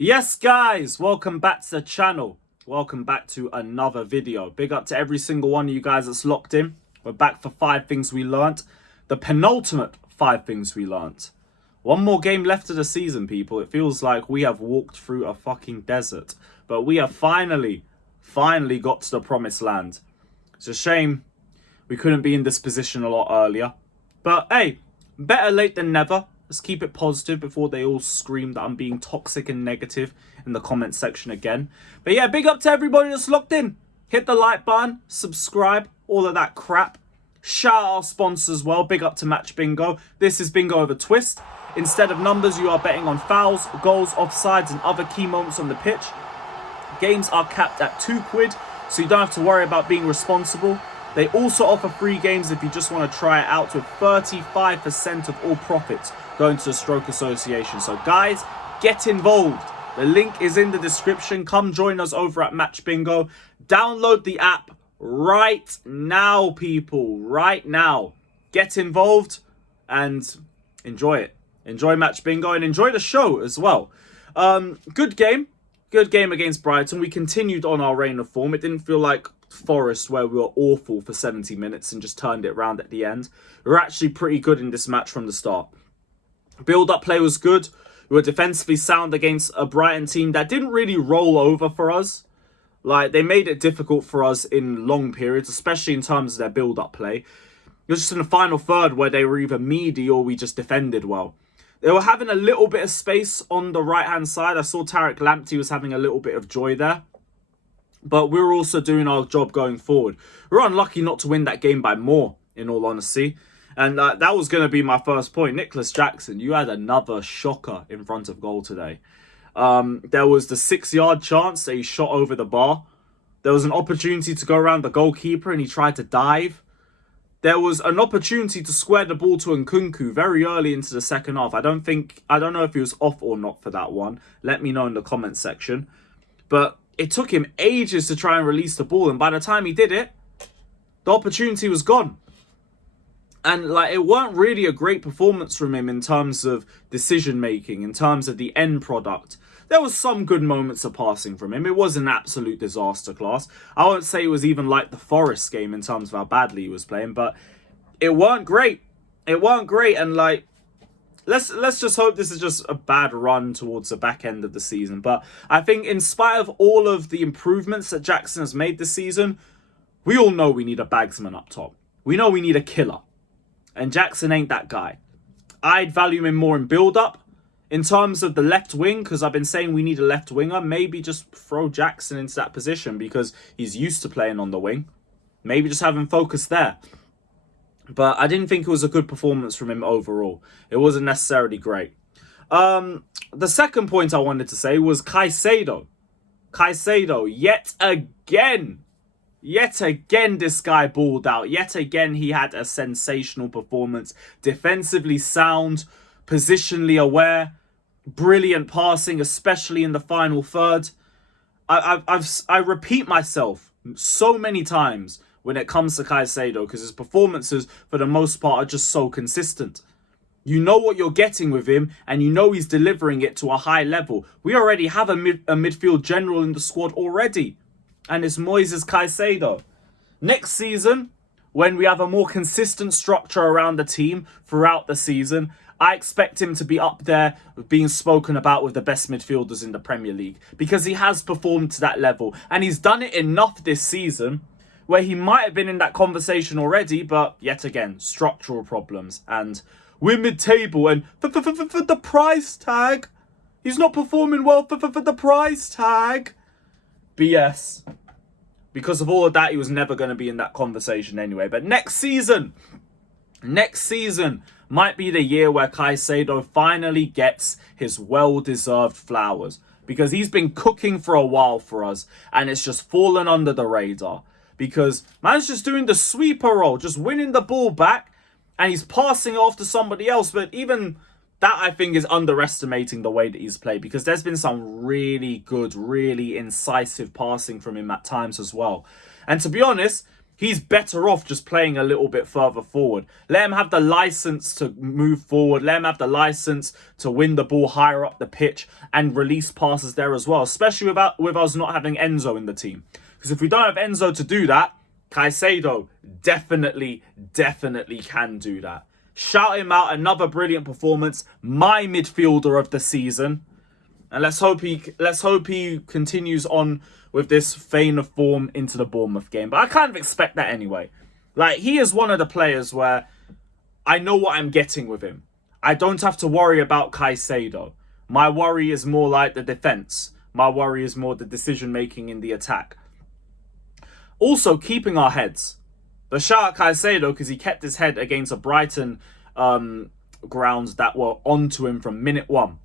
Yes, guys, welcome back to the channel. Welcome back to another video. Big up to every single one of you guys that's locked in. We're back for 5 things we learnt. The penultimate 5 things we learnt. One more game left of the season, people. It feels like we have walked through a fucking desert. But we have finally got to the promised land. It's a shame we couldn't be in this position a lot earlier. But hey, better late than never. Let's keep it positive before they all scream that I'm being toxic and negative in the comment section again. But yeah, big up to everybody that's locked in. Hit the like button, subscribe, all of that crap. Shout out our sponsors as well. Big up to Match Bingo. This is Bingo over Twist. Instead of numbers, you are betting on fouls, goals, offsides, and other key moments on the pitch. Games are capped at £2, so you don't have to worry about being responsible. They also offer free games if you just want to try it out, with 35% of all profits going to the Stroke Association. So guys, get involved. The link is in the description. Come join us over at Match Bingo. Download the app right now, people. Right now. Get involved and enjoy it. Enjoy Match Bingo and enjoy the show as well. Good game. Good game against Brighton. We continued on our reign of form. It didn't feel like Forest, where we were awful for 70 minutes and just turned it around at the end. We were actually pretty good in this match from the start. Build-up play was good. We were defensively sound against a Brighton team that didn't really roll over for us. Like, they made it difficult for us in long periods, especially in terms of their build-up play. It was just in the final third where they were either meaty or we just defended well. They were having a little bit of space on the right-hand side. I saw Tariq Lamptey was having a little bit of joy there. But we were also doing our job going forward. We were unlucky not to win that game by more, in all honesty. And that was going to be my first point. Nicholas Jackson, you had another shocker in front of goal today. There was the 6-yard chance that he shot over the bar. There was an opportunity to go around the goalkeeper and he tried to dive. There was an opportunity to square the ball to Nkunku very early into the second half. I don't know if he was off or not for that one. Let me know in the comment section. But it took him ages to try and release the ball. And by the time he did it, the opportunity was gone. And like, it weren't really a great performance from him in terms of decision making, in terms of the end product. There was some good moments of passing from him. It was an absolute disaster class. I won't say it was even like the Forest game in terms of how badly he was playing, but it weren't great. It weren't great. And like, let's just hope this is just a bad run towards the back end of the season. But I think in spite of all of the improvements that Jackson has made this season, we all know we need a bagsman up top. We know we need a killer. And Jackson ain't that guy. I'd value him more in build-up. In terms of the left wing, because I've been saying we need a left winger, maybe just throw Jackson into that position because he's used to playing on the wing. Maybe just have him focus there. But I didn't think it was a good performance from him overall. It wasn't necessarily great. The second point I wanted to say was Caicedo. Caicedo, yet again, this guy balled out. Yet again, he had a sensational performance. Defensively sound, positionally aware, brilliant passing, especially in the final third. I repeat myself so many times when it comes to Caicedo, because his performances, for the most part, are just so consistent. You know what you're getting with him, and you know he's delivering it to a high level. We already have a midfield general in the squad already, and it's Moises Caicedo. Next season, when we have a more consistent structure around the team throughout the season, I expect him to be up there being spoken about with the best midfielders in the Premier League, because he has performed to that level, and he's done it enough this season where he might have been in that conversation already, but yet again, structural problems. And we're mid-table, and for the price tag, he's not performing well for the price tag. BS. Because of all of that, he was never going to be in that conversation anyway. But next season might be the year where Caicedo finally gets his well-deserved flowers, because he's been cooking for a while for us, and it's just fallen under the radar. Because man's just doing the sweeper role, just winning the ball back, and he's passing it off to somebody else. But even that, I think, is underestimating the way that he's played, because there's been some really good, really incisive passing from him at times as well. And to be honest, He's better off just playing a little bit further forward. Let him have the license to move forward. Let him have the license to win the ball higher up the pitch and release passes there as well. Especially with us not having Enzo in the team. Because if we don't have Enzo to do that, Caicedo definitely can do that. Shout him out. Another brilliant performance. My midfielder of the season. And let's hope he continues on with this vein of form into the Bournemouth game. But I kind of expect that anyway. Like, he is one of the players where I know what I'm getting with him. I don't have to worry about Caicedo. My worry is more like the defence. My worry is more the decision-making in the attack. Also, keeping our heads. But shout out Caicedo because he kept his head against a Brighton grounds that were onto him from minute one.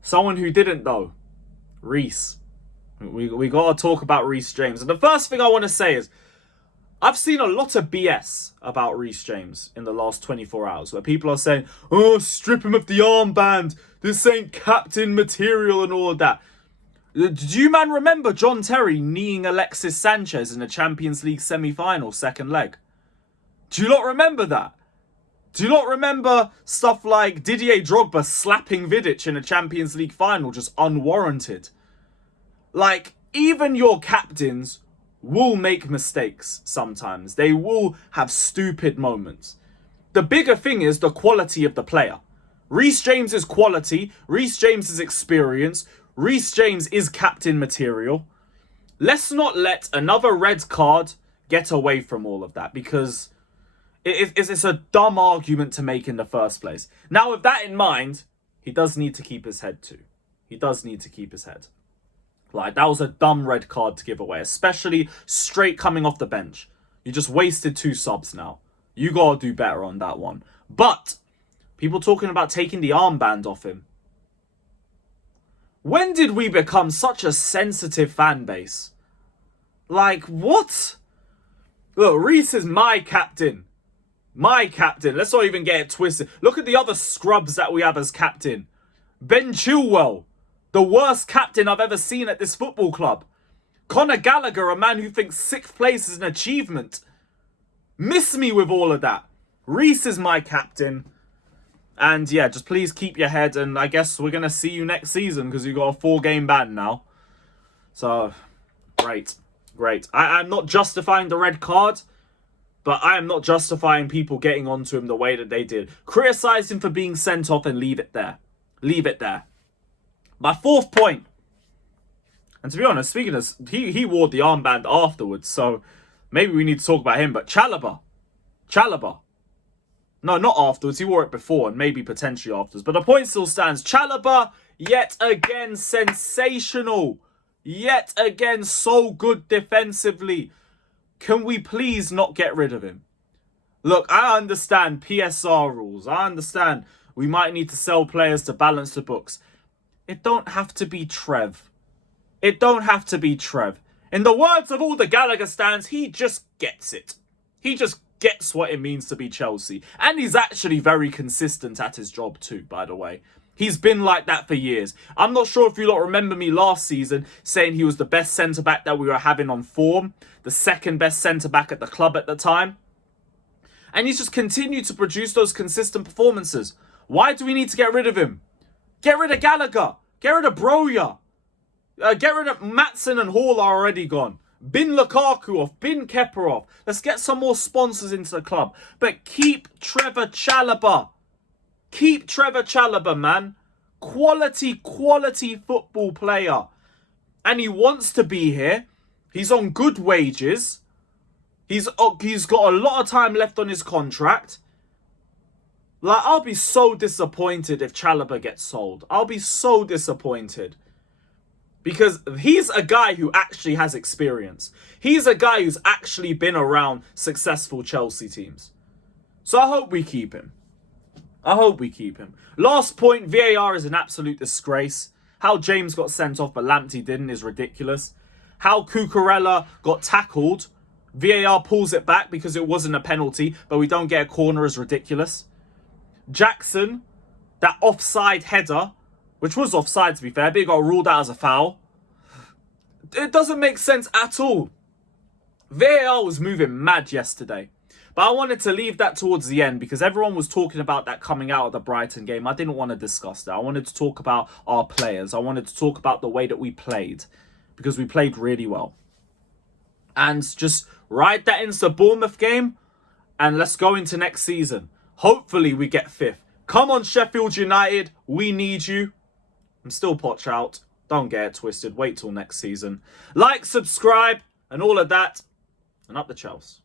Someone who didn't, though, Reece. We got to talk about Reece James. And the first thing I want to say is, I've seen a lot of BS about Reece James in the last 24 hours, where people are saying, oh, strip him of the armband. This ain't captain material and all of that. Do you, man, remember John Terry kneeing Alexis Sanchez in the Champions League semi-final, second leg? Do you not remember that? Do you not remember stuff like Didier Drogba slapping Vidic in a Champions League final just unwarranted? Like, even your captains will make mistakes sometimes. They will have stupid moments. The bigger thing is the quality of the player. Reece James is quality. Reece James is experience. Reece James is captain material. Let's not let another red card get away from all of that, because it's a dumb argument to make in the first place. Now, with that in mind, he does need to keep his head too. He does need to keep his head. Like, that was a dumb red card to give away, especially straight coming off the bench. You just wasted 2 subs now. You got to do better on that one. But people talking about taking the armband off him. When did we become such a sensitive fan base? Like, what? Look, Reece is my captain. My captain. Let's not even get it twisted. Look at the other scrubs that we have as captain. Ben Chilwell. The worst captain I've ever seen at this football club. Conor Gallagher, a man who thinks 6th place is an achievement. Miss me with all of that. Reece is my captain. And yeah, just please keep your head. And I guess we're going to see you next season because you've got a 4-game ban now. So, great. I'm not justifying the red card. But I am not justifying people getting onto him the way that they did. Criticise him for being sent off and leave it there. Leave it there. My 4th point. And to be honest, speaking of, he wore the armband afterwards. So maybe we need to talk about him. But Chalobah. No, not afterwards. He wore it before and maybe potentially afterwards. But the point still stands. Chalobah, yet again, sensational. Yet again, so good defensively. Can we please not get rid of him? Look, I understand PSR rules. I understand we might need to sell players to balance the books. It don't have to be Trev. It don't have to be Trev. In the words of all the Gallagher stands, he just gets it. He just gets what it means to be Chelsea. And he's actually very consistent at his job too, by the way. He's been like that for years. I'm not sure if you lot remember me last season saying he was the best centre-back that we were having on form. The 2nd best centre-back at the club at the time. And he's just continued to produce those consistent performances. Why do we need to get rid of him? Get rid of Gallagher. Get rid of Broja. Get rid of Maatsen and Hall are already gone. Bin Lukaku off. Bin Kepa off. Let's get some more sponsors into the club. But keep Trevoh Chalobah. Keep Trevoh Chalobah, man. Quality football player. And he wants to be here. He's on good wages. He's got a lot of time left on his contract. Like, I'll be so disappointed if Chalobah gets sold. I'll be so disappointed. Because he's a guy who actually has experience. He's a guy who's actually been around successful Chelsea teams. So I hope we keep him. Last point, VAR is an absolute disgrace. How James got sent off but Lamptey didn't is ridiculous. How Cucurella got tackled. VAR pulls it back because it wasn't a penalty, but we don't get a corner is ridiculous. Jackson, that offside header, which was offside to be fair, but it got ruled out as a foul. It doesn't make sense at all. VAR was moving mad yesterday. But I wanted to leave that towards the end because everyone was talking about that coming out of the Brighton game. I didn't want to discuss that. I wanted to talk about our players. I wanted to talk about the way that we played because we played really well. And just ride that into the Bournemouth game and let's go into next season. Hopefully we get 5th. Come on, Sheffield United. We need you. I'm still Poch out. Don't get it twisted. Wait till next season. Like, subscribe, and all of that. And up the Chels.